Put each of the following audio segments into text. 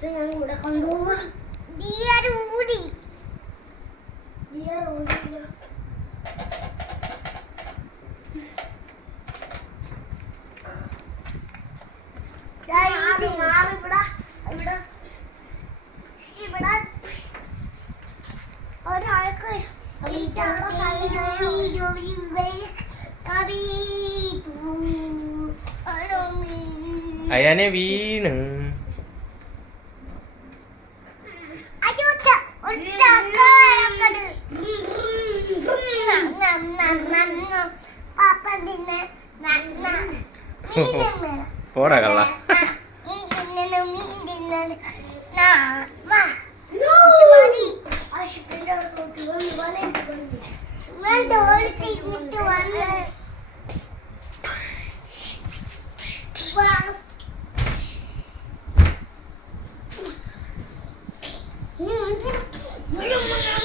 ഇത് ഞാൻ കൂടെ കൊണ്ടുപോകും ബിയർ ഊടി ബിയർ ഊടിയില്ല ഇവിടെ ഇവിടെ. ഇവിടെ. ഒരാൾക്ക് അയാനെ വീണ്. போடா கல்லா No, no, no.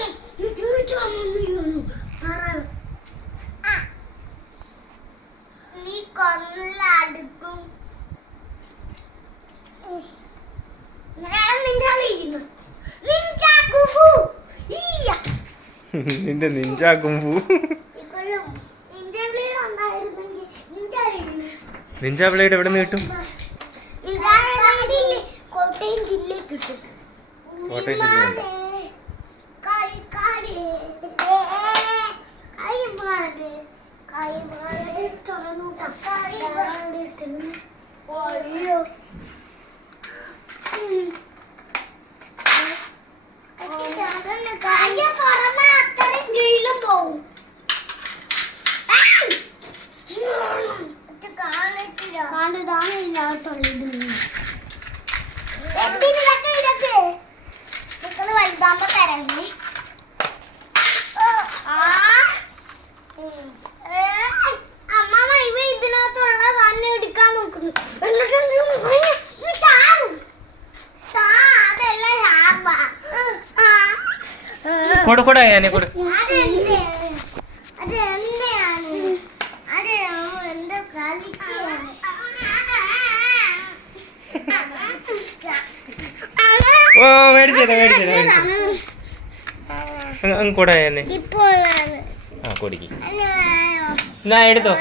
നിന്റെ കളിക്കുന്നു എവിടെന്ന് ബ്ലേഡ് എവിടെ നിന്ന് കിട്ടും? കോട്ടയം ജില്ലയിൽ കിട്ടും. കോട്ടയം ജില്ലയിലുണ്ടോ? കൈമാട് അയ്യോ. കയ്യ തുറന്ന കൊടു കൊടു ഞാനെ കൊടു. ഓ മേടിച്ചേരാ മേടിച്ചേരാ കൂടെ ആ കൊടുക്കി ഞാൻ എന്നാ എടുത്തോ.